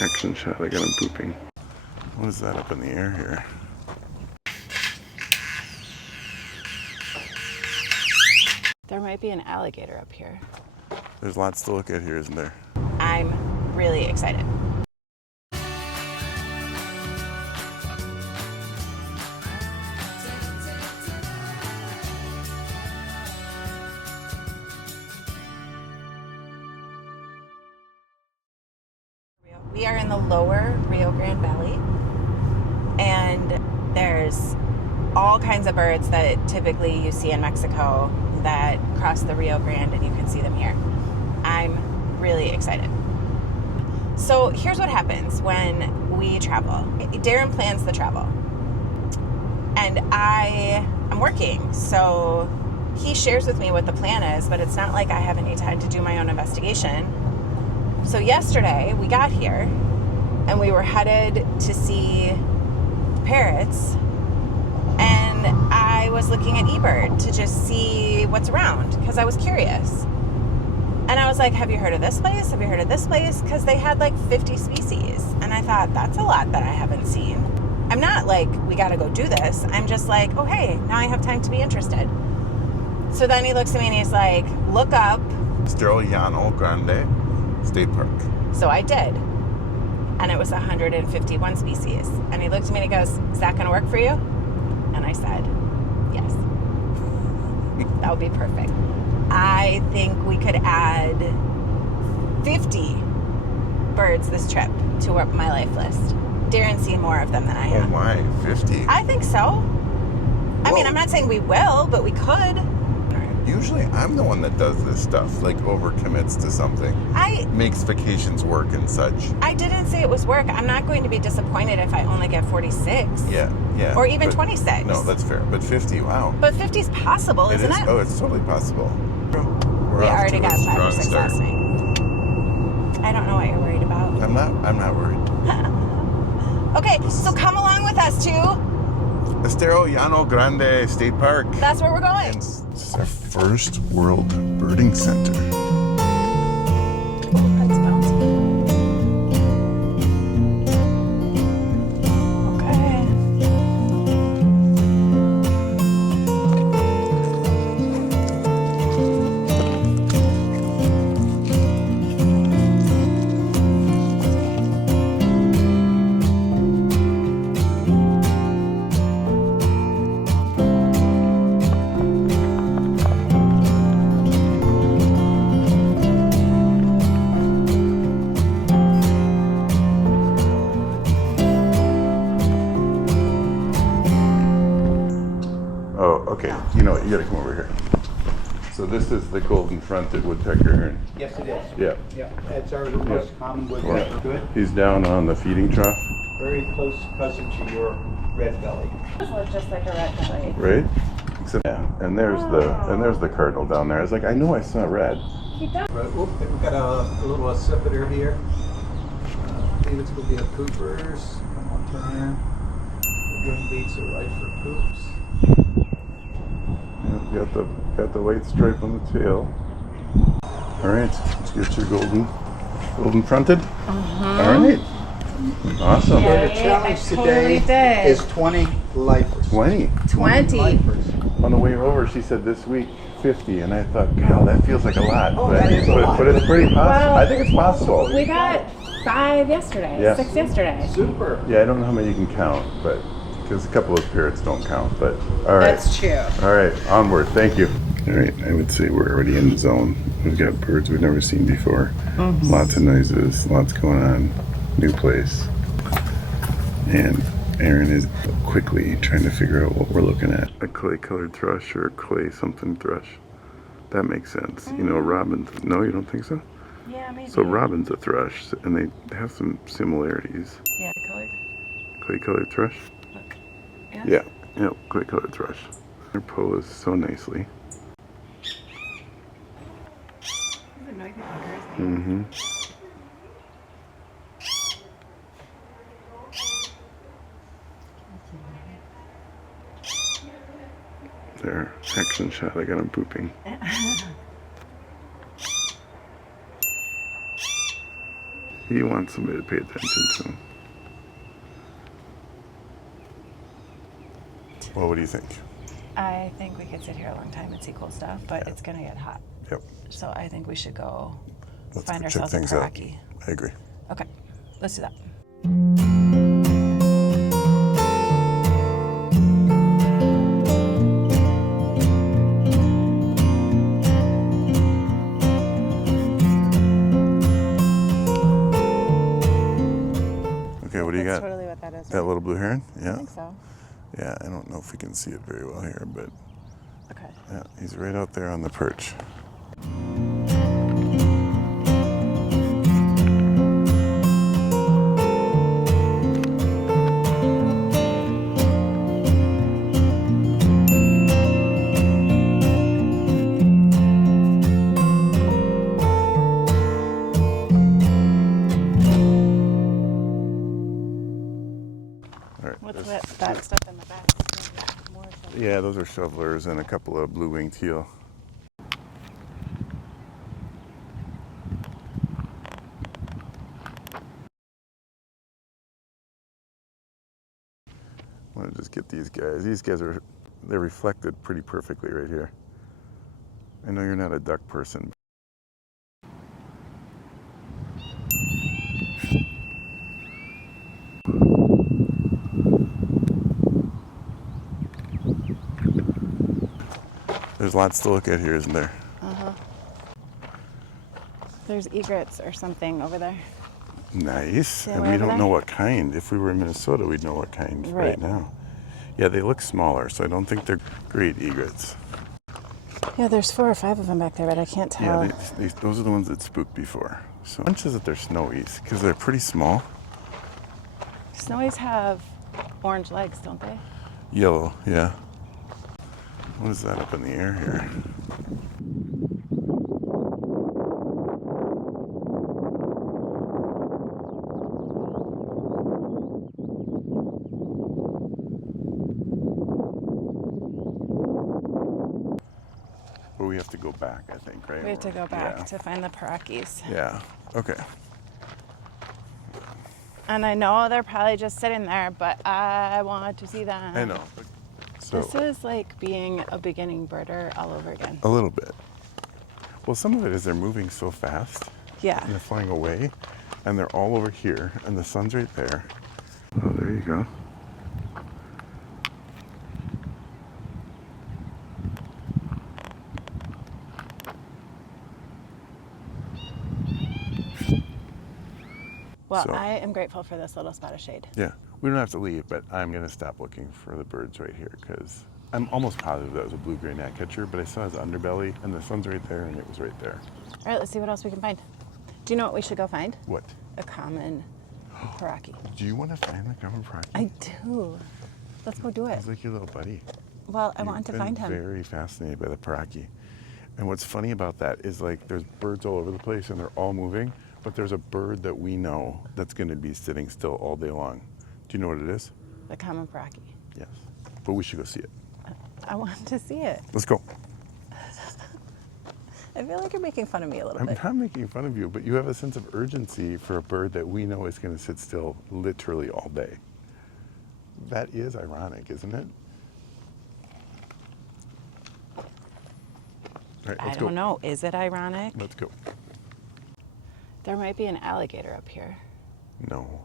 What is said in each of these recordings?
action shot. I got him pooping. What is that up in the air here? There might be an alligator up here. There's lots to look at here, isn't there? I'm really excited. We are in the Lower Rio Grande Valley, and there's all kinds of birds that typically you see in Mexico that cross the Rio Grande, and you can see them here. I'm really excited. So here's what happens when we travel. Darren plans the travel, and I'm working, so he shares with me what the plan is, but it's not like I have any time to do my own investigation. So yesterday we got here and we were headed to see parrots, and I was looking at eBird to just see what's around because I was curious. And I was like, have you heard of this place? Have you heard of this place? Because they had like 50 species. And I thought, that's a lot that I haven't seen. I'm not like, we got to go do this. I'm just like, oh, hey, now I have time to be interested. So then he looks at me and he's like, look up Rio Grande State Park. So I did. And it was 151 species. And he looked at me and he goes, is that going to work for you? And I said, yes. That would be perfect. I think we could add 50 birds this trip to my life list. Darren see more of them than I have. Oh my, 50? I think so. Whoa. I mean, I'm not saying we will, but we could. Usually I'm the one that does this stuff, like overcommits to something. Makes vacations work and such. I didn't say it was work. I'm not going to be disappointed if I only get 46. Yeah. Or even 26. No, that's fair. But 50, wow. But 50 is possible, isn't it? Oh, it's totally possible. We already got 5 or 6 last night. I don't know what you're worried about. I'm not worried. Okay, so come along with us to Rio Grande State Park. That's where we're going. This is our first World Birding Center. That's bouncy. Okay. Okay, you know what, you gotta come over here. So this is the golden-fronted woodpecker heron. Yes, it is. Yeah. Yeah, that's our most common woodpecker. Good. He's down on the feeding trough. Very close cousin to your red belly. This looks just like a red belly. Right? Except, yeah, and there's the cardinal down there. I was like, I know I saw red. Keep that. Right, whoop, we've got a little accipiter here. I believe it's going to be a Cooper's. Come on, turn here. The green beats are right for coops. Yeah, got the white stripe on the tail. All right, let's get your golden fronted. All right, awesome. So the challenge today is 20 lifers. 20. 20. Lifers. On the way over, she said this week 50, and I thought, God, that feels like a lot. Oh, that is a lot. But it's pretty possible. Well, I think it's possible. We got 5 yesterday, Yeah. 6 yesterday. Super. Yeah, I don't know how many you can count, but because a couple of parrots don't count. But all right. That's true. All right, onward. Thank you. All right, I would say we're already in the zone. We've got birds we've never seen before. Lots of noises, lots going on. New place. And Aaron is quickly trying to figure out what we're looking at. A clay-colored thrush or a clay something thrush. That makes sense. You know, robins. No, you don't think so? Yeah, maybe. So robin's a thrush, and they have some similarities. Yeah, colored. Clay-colored thrush? Look. Yeah, clay-colored thrush. Their pose so nicely. Mm-hmm. There, action shot. I got him pooping. He wants somebody to pay attention to him. Well, what do you think? I think we could sit here a long time and see cool stuff, but Yeah. it's gonna get hot. Yep. So I think we should go Let's find go ourselves check a things out. Paraki. I agree. Okay, let's do that. Okay, what do you That's got? totally what that is. That little blue heron? Yeah. I think so. Yeah, I don't know if we can see it very well here, but Okay. yeah, he's right out there on the perch. All right, What's there's- that stuff in the back? More something. Yeah, those are shovelers and a couple of blue-winged teal. I want to just get these guys. These guys they're reflected pretty perfectly right here. I know you're not a duck person. There's lots to look at here, isn't there? Uh-huh. There's egrets or something over there. Nice. Yeah, And we're we over don't there. know what kind. If we were in Minnesota, we'd know what kind right Right. now. Yeah, they look smaller, so I don't think they're great egrets. Yeah, there's 4 or 5 of them back there, but I can't tell. Yeah, those are the ones that spooked before. So bunches that they're snowies because they're pretty small. Snowies have orange legs, don't they? Yellow, yeah. What is that up in the air here? But we have to go back, I think, right? We have to go back Yeah. to find the Parakis. Yeah, okay. And I know they're probably just sitting there, but I want to see them. I know. So, This is like being a beginning birder all over again. a little bit. Well, some of it is they're moving so fast Yeah. and they're flying away and they're all over here and the sun's right there. Oh, there you go. Well, So- I am grateful for this little spot of shade. Yeah, we don't have to leave, but I'm going to stop looking for the birds right here because I'm almost positive that was a blue-gray gnatcatcher, but I saw his underbelly and the sun's right there and it was right there. All right, let's see what else we can find. Do you know what we should go find? What? A common Paraki. Do you want to find the common Paraki? I do. Let's go do it. He's like your little buddy. Well, I want to You've been find him. Very fascinated by the Paraki. And what's funny about that is like there's birds all over the place and they're all moving, but there's a bird that we know that's going to be sitting still all day long. Do you know what it is? The common Paraki. Yes. But we should go see it. I want to see it. Let's go. I feel like you're making fun of me a little I'm bit. not making fun of you, but you have a sense of urgency for a bird that we know is going to sit still literally all day. That is ironic, isn't it? All right, I let's don't go. know. Is it ironic? Let's go. There might be an alligator up here. No.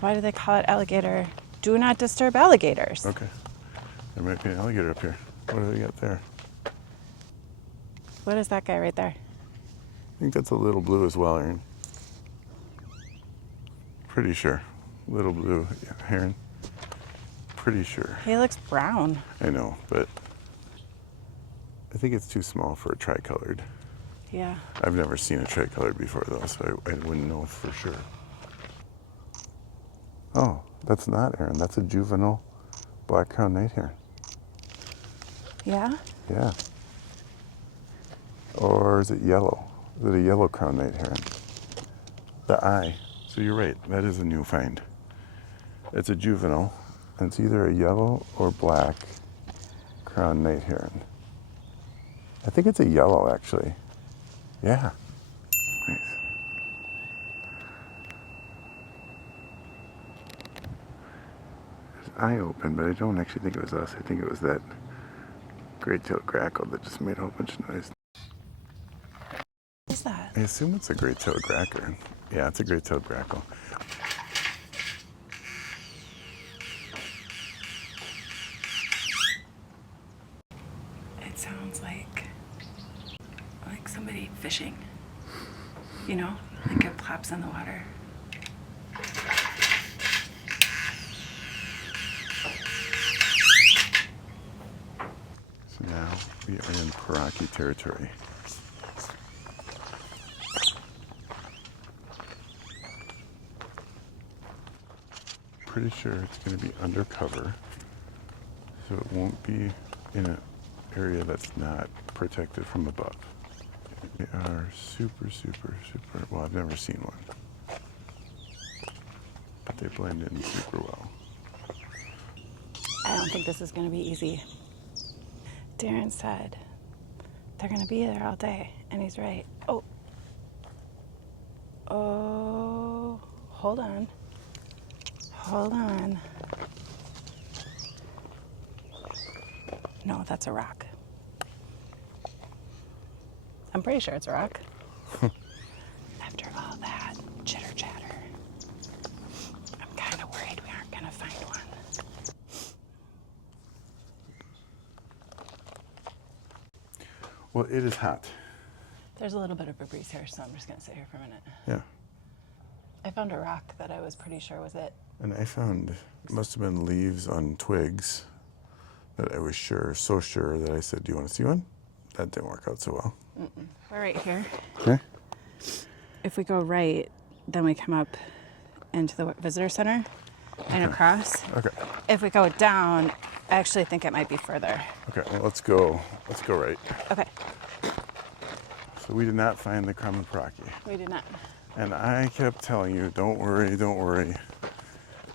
Why do they call it alligator? Do not disturb alligators. Okay. There might be an alligator up here. What do we got there? What is that guy right there? I think that's a little blue as well, Aaron. Pretty sure. Little blue heron. Pretty sure. He looks brown. I know, but I think it's too small for a tricolored. Yeah. I've never seen a tricolored before though, so I wouldn't know for sure. Oh, that's not Aaron. That's a juvenile black crowned night heron. Yeah? Yeah. Or is it yellow? Is it a yellow crowned night heron? The eye. So you're right. That is a new find. It's a juvenile. And it's either a yellow or black crowned night heron. I think it's a yellow, actually. Yeah. Nice. His eye open, but I don't actually think it was us. I think it was that great-tailed grackle that just made a whole bunch of noise. What is that? I assume it's a great-tailed grackle. Yeah, it's a great-tailed grackle. It sounds like somebody fishing. You know, like it plops in the water. So now we are in Paraki territory. Pretty sure it's going to be undercover, so it won't be in an area that's not protected from above. They are super, super, super, well, I've never seen one, but they blend in super well. I don't think this is going to be easy. Darren said they're going to be there all day, and he's right. Oh, hold on. No, that's a rock. I'm pretty sure it's a rock. After all that chitter chatter, I'm kind of worried we aren't going to find one. Well, it is hot. There's a little bit of a breeze here, so I'm just going to sit here for a minute. Yeah. I found a rock that I was pretty sure was it. And I found, it must have been leaves on twigs that I was so sure that I said, do you want to see one? That didn't work out so well. We're right here. Okay. If we go right, then we come up into the visitor center and across. Okay. If we go down, I actually think it might be further. Okay, well, let's go right. Okay, So we did not find the common Paraki. we did not. And I kept telling you, don't worry.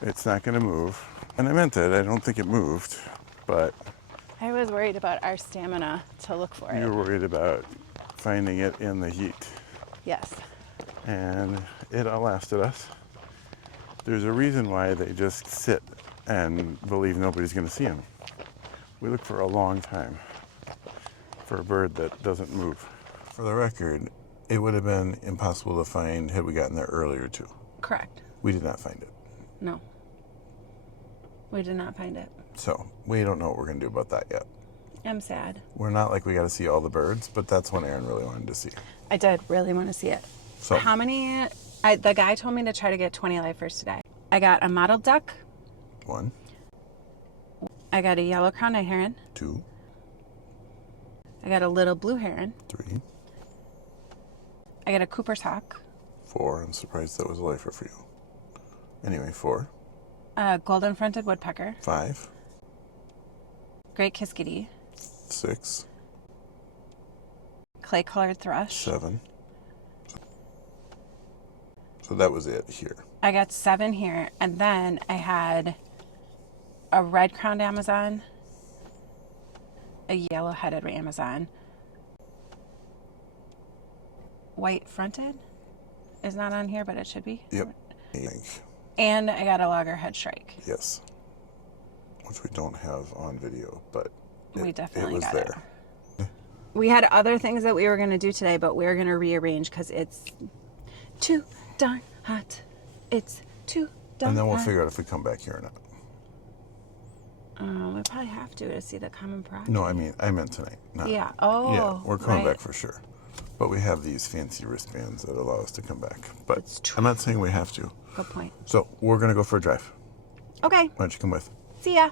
It's not going to move. And I meant it. I don't think it moved. But I was worried about our stamina to look for you it. were worried about finding it in the heat. Yes. And it outlasted us. There's a reason why they just sit and believe nobody's going to see them. We look for a long time for a bird that doesn't move. For the record, it would have been impossible to find had we gotten there earlier too. Correct. We did not find it. No. We did not find it. So we don't know what we're going to do about that yet. I'm sad. We're not like we got to see all the birds, but that's one Aaron really wanted to see. I did really want to see it. So How many? The guy told me to try to get 20 lifers today. I got a mottled duck. 1, I got a yellow crowned heron. 2, I got a little blue heron. 3, I got a Cooper's hawk. 4. I'm surprised that was a lifer for you. Anyway, 4, A golden fronted woodpecker. 5, Great kiskadee. 6, Clay colored thrush. 7. So that was it here. I got 7 here, and then I had a red crowned Amazon, a yellow headed Amazon, white fronted is not on here, but it should be. Yep. I think. And I got a loggerhead shrike. Yes. Which we don't have on video, but We definitely it was got there. it. We had other things that we were going to do today, but we're going to rearrange because it's too darn hot. It's too darn And then we'll hot. figure out if we come back here or not. We probably have to see the common project. No, I meant tonight. Not, Yeah. Oh. Yeah, we're coming right. back for sure. But we have these fancy wristbands that allow us to come back. But It's true. I'm not saying we have to. Good point. So we're going to go for a drive. Okay. Why don't you come with? See ya.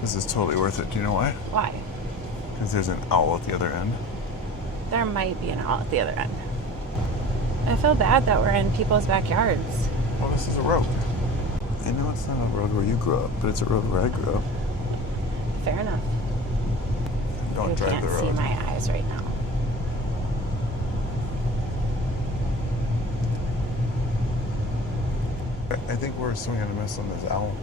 This is totally worth it. Do you know why? Why? Because there's an owl at the other end. There might be an owl at the other end. I feel bad that we're in people's backyards. Well, this is a road. I know it's not a road where you grew up, but it's a road where I grew up. Fair enough. Don't You drive can't the see road. my eyes right now. I think we're swinging a miss on this owl.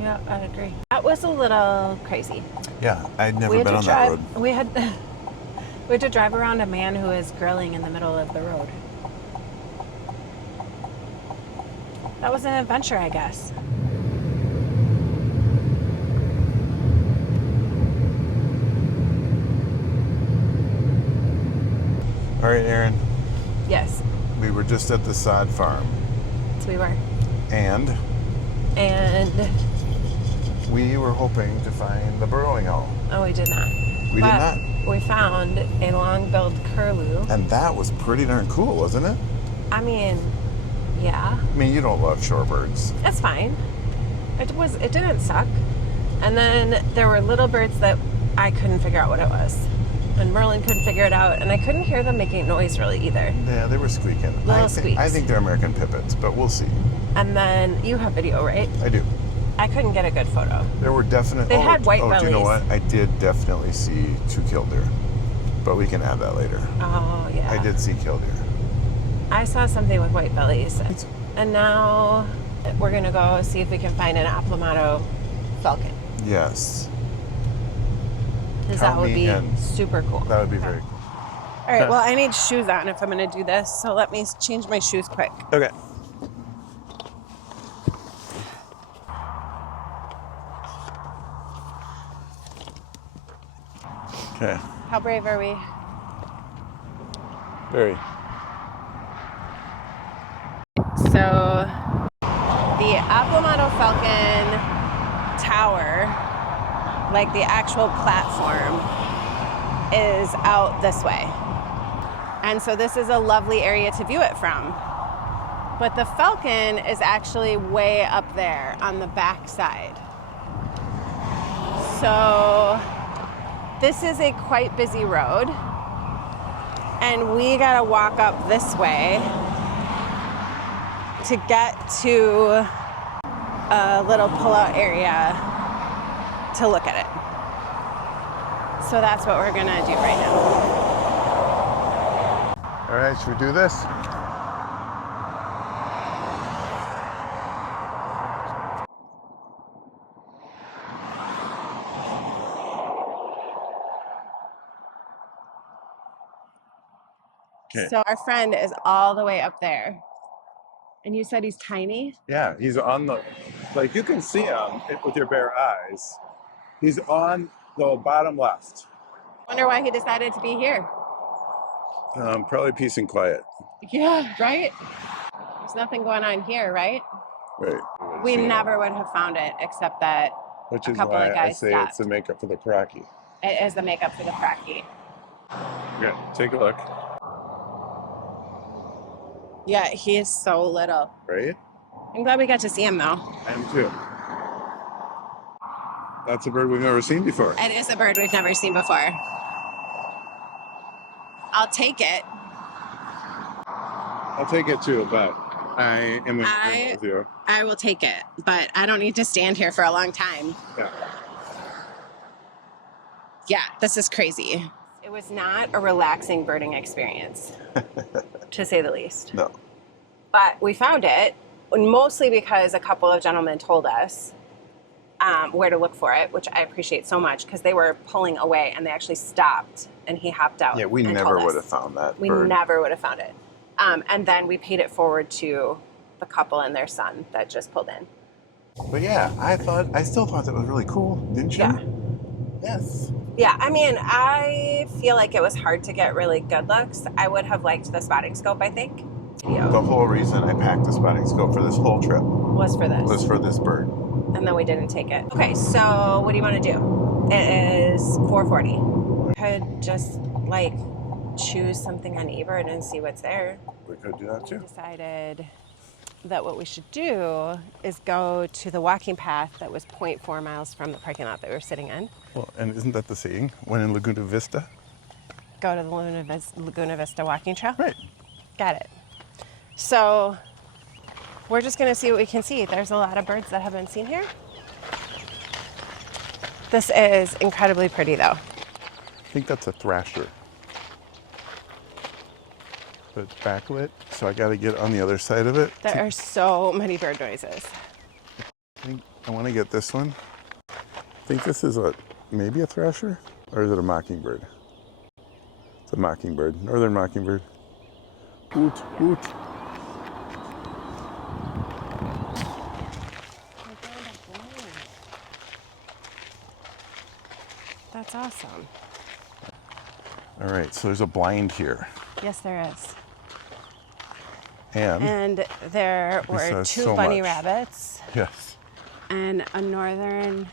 Yeah, I'd agree. That was a little crazy. Yeah, I'd We never had been to on that road. drive. We had to drive around a man who was grilling in the middle of the road. That was an adventure, I guess. All right, Aaron. Yes, We were just at the sod farm, yes, we were. and And we were hoping to find the burrowing owl. oh, we did not. We did not. We found a long-billed curlew. And that was pretty darn cool, wasn't it? I mean, yeah, I mean, you don't love shorebirds. that's fine. It didn't suck. And then there were little birds that I couldn't figure out what it was. And Merlin couldn't figure it out, and I couldn't hear them making noise really either. Yeah, they were squeaking. Little I squeaks. think they're American pipits, but we'll see. And then you have video, right? I do. I couldn't get a good photo. There were definitely. They had white do you know bellies. what? I did definitely see 2 killdeer, but we can add that later. Oh, yeah. I did see killdeer. I saw something with white bellies. And now we're going to go see if we can find an Aplomado falcon. Yes, Because that Count would me be in. super cool. that would be very cool. All right, well, I need shoes on if I'm going to do this, so let me change my shoes quick. Okay. Okay. How brave are we? Very. So the Aplomado Falcon tower, like the actual platform, is out this way. And so this is a lovely area to view it from. But the Falcon is actually way up there on the back side. So this is a quite busy road. And we gotta walk up this way to get to a little pull-out area to look at it. So that's what we're gonna do right now. All right, should we do this? Okay. So our friend is all the way up there. And you said he's tiny? Yeah, he's on the, like you can see him with your bare eyes. He's on the bottom left. Wonder why he decided to be here. Probably peace and quiet. Yeah, right? There's nothing going on here, right? Right. We never would have found it except that Which a is couple why of I guys say stopped. it's the makeup for the Karaki. It is the makeup for the Pracky. Yeah, take a look. Yeah, he is so little. Right? I'm glad we got to see him though. I am too. That's a bird we've never seen before. It is a bird we've never seen before. I'll take it. I'll take it too, but I am in agreement with you. I will take it, but I don't need to stand here for a long time. Yeah. Yeah, this is crazy. It was not a relaxing birding experience, to say the least. No. But we found it, mostly because a couple of gentlemen told us where to look for it, which I appreciate so much, because they were pulling away and they actually stopped and he hopped out. Yeah, we and never told would us. have found that We bird. never would have found it. And then we paid it forward to the couple and their son that just pulled in. But yeah, I still thought that was really cool, didn't you? Yeah. Yes. Yeah, I mean, I feel like it was hard to get really good looks. I would have liked the spotting scope, I think. The whole reason I packed a spotting scope for this whole trip Was for this. was for this bird. And then we didn't take it. Okay, so what do you want to do? It is 4:40. Could just like choose something on eBird and see what's there. We could do that We too. decided that what we should do is go to the walking path that was 0.4 miles from the parking lot that we were sitting in. Well, and isn't that the saying? When in Laguna Vista? Go to the Laguna Vista walking trail. Right. Got it. So we're just gonna see what we can see. There's a lot of birds that have been seen here. This is incredibly pretty though. I think that's a thrasher. But it's backlit, so I got to get on the other side of it. There are so many bird noises. I think I want to get this one. I think this is maybe a thrasher, or is it a mockingbird? It's a mockingbird, northern mockingbird. Hoot, hoot. That's awesome. All right, so there's a blind here. Yes, there is. And And there were says two so bunny much. rabbits yes, and a northern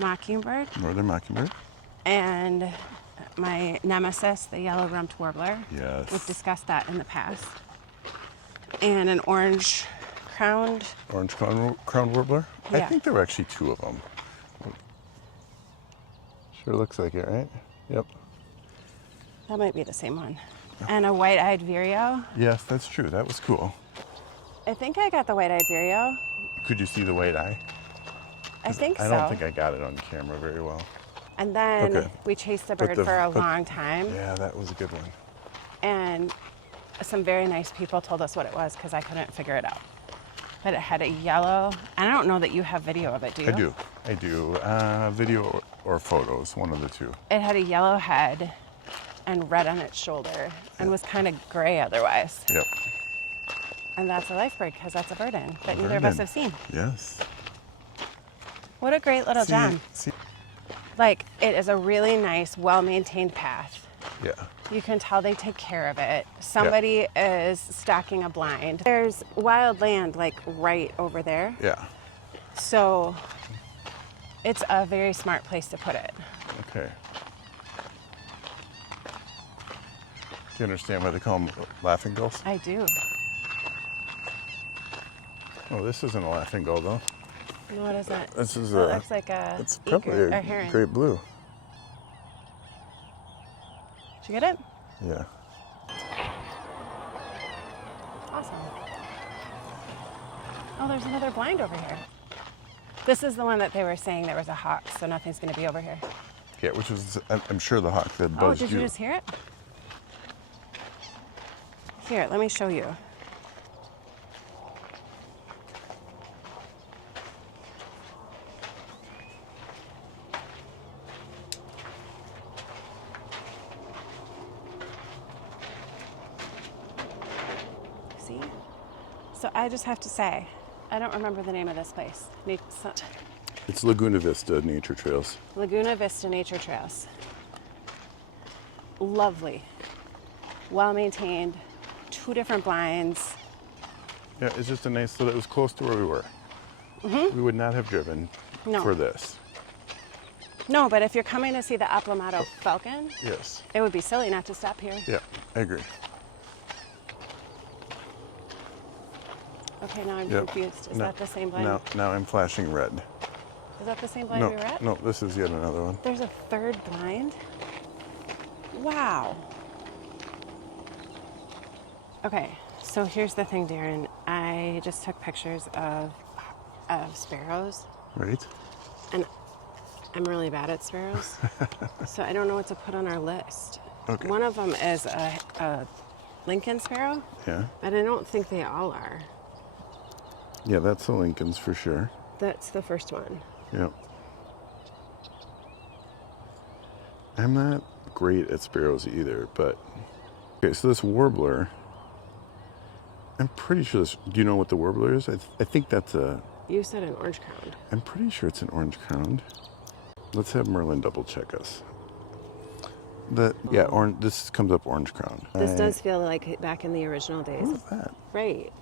mockingbird northern mockingbird. and my nemesis, the yellow rumped warbler. Yes. We've discussed that in the past. And an orange crowned. Orange crown warbler. I Yeah. think there were actually two of them. Sure looks like it, right? Yep. That might be the same one. And a white-eyed vireo. Yes, that's true. That was cool. I think I got the white-eyed vireo. Could you see the white eye? I think so. I don't think I got it on camera very well. And then Okay. we chased the But bird the- for a but- long time. Yeah, that was a good one. And some very nice people told us what it was because I couldn't figure it out. But it had a yellow, and I don't know that you have video of it, do you? I do. Video or photos, one of the two. It had a yellow head and red on its shoulder and was kind of gray otherwise. Yep. And that's a life bird because that's a bird in that neither of us have seen. Yes. What a great little gem. See, Like, it is a really nice, well-maintained path. yeah. You can tell they take care of it. Somebody is stocking a blind. There's wild land like right over there. Yeah. So it's a very smart place to put it. Okay. Do you understand why they call them laughing gulls? I do. Oh, this isn't a laughing gull though. No, what is it? This is It looks like a it's probably egret or a heron. great blue. Did you get it? Yeah. Awesome. Oh, there's another blind over here. This is the one that they were saying there was a hawk, so nothing's going to be over here. Yeah, which was I'm sure the hawk that Oh, buzzed did you just hear it? Here, let me show you. See? So I just have to say, I don't remember the name of this place. It's Laguna Vista Nature Trails. Laguna Vista Nature Trails. Lovely. Well maintained. 2 different blinds. Yeah, it's just a nice, so that was close to where we were. We would not have driven No. for this. No, but if you're coming to see the Aplomado Falcon, Yes. it would be silly not to stop here. Yeah, I agree. Okay, now I'm Yep. confused. Is No, that the same blind? Now I'm flashing red. Is that the same blind No, we were at? no, this is yet another one. There's a 3rd blind? Wow. Okay, so here's the thing, Darren. I just took pictures of sparrows, Right? and I'm really bad at sparrows, so I don't know what to put on our list. Okay. One of them is a Lincoln sparrow, Yeah. but I don't think they all are. Yeah, that's the Lincolns for sure. That's the first one. Yep. I'm not great at sparrows either, but okay. So this warbler, I'm pretty sure this. Do you know what the warbler is? I think that's a. You said an orange crowned. I'm pretty sure it's an orange crowned. Let's have Merlin double check us. Yeah, orange. This comes up orange crowned. This does feel like back in the original days. What is that? Right.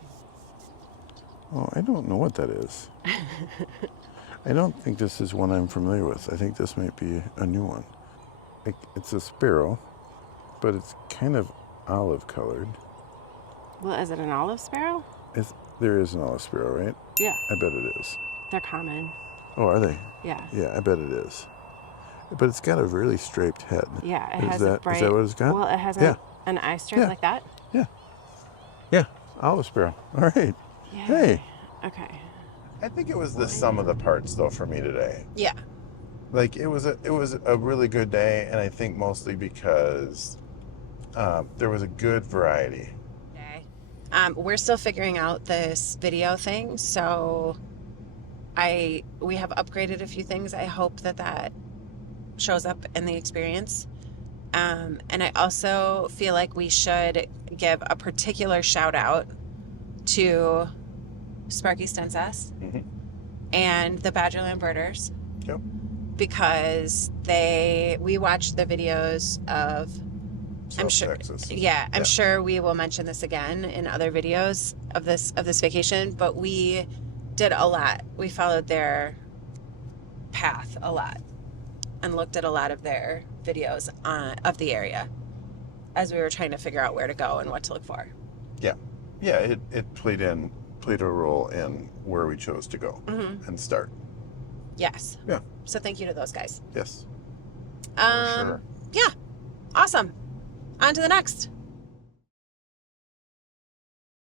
Oh, I don't know what that is. I don't think this is one I'm familiar with. I think this might be a new one. It's a sparrow, but it's kind of olive colored. Well, is it an olive sparrow? There is an olive sparrow, right? Yeah. I bet it is. They're common. Oh, are they? Yeah. Yeah, I bet it is. But it's got a really striped head. Yeah, it Is has that, a bright. Is that what it's got? Well, it has Yeah. an eye stripe Yeah. like that. Yeah. Yeah, olive sparrow. All right. Yeah. Hey. Okay. I think it was the sum of the parts, though, for me today. Yeah. Like it was a really good day, and I think mostly because there was a good variety. We're still figuring out this video thing, so We have upgraded a few things. I hope that shows up in the experience. And I also feel like we should give a particular shout out to Sparky Stensas and the Badgerland Birders. Yep. Because we watched the videos of South Texas. I'm sure we will mention this again in other videos of this vacation, but we did a lot. We followed their path a lot and looked at a lot of their videos of the area as we were trying to figure out where to go and what to look for. Yeah. Yeah, it played a role in where we chose to go and start. Yes. Yeah. So thank you to those guys. Yes. For sure. Yeah. Awesome. On to the next.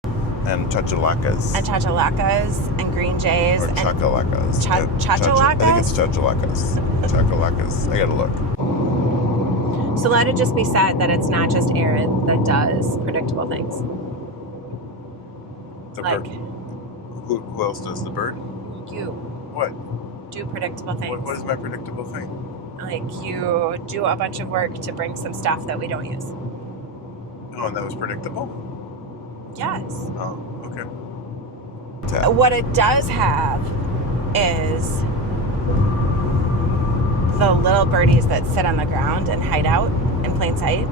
And chachalakas. And chachalakas and green jays. Or and chacalacas. chachalakas? I think it's chachalakas. Chacalacas. I gotta look. So let it just be said that it's not just Aaron that does predictable things. The like, bird. Who else does the bird? You What? do predictable things. What is my predictable thing? Like you do a bunch of work to bring some stuff that we don't use. Oh, and that was predictable? Yes. Oh, okay. What it does have is the little birdies that sit on the ground and hide out in plain sight.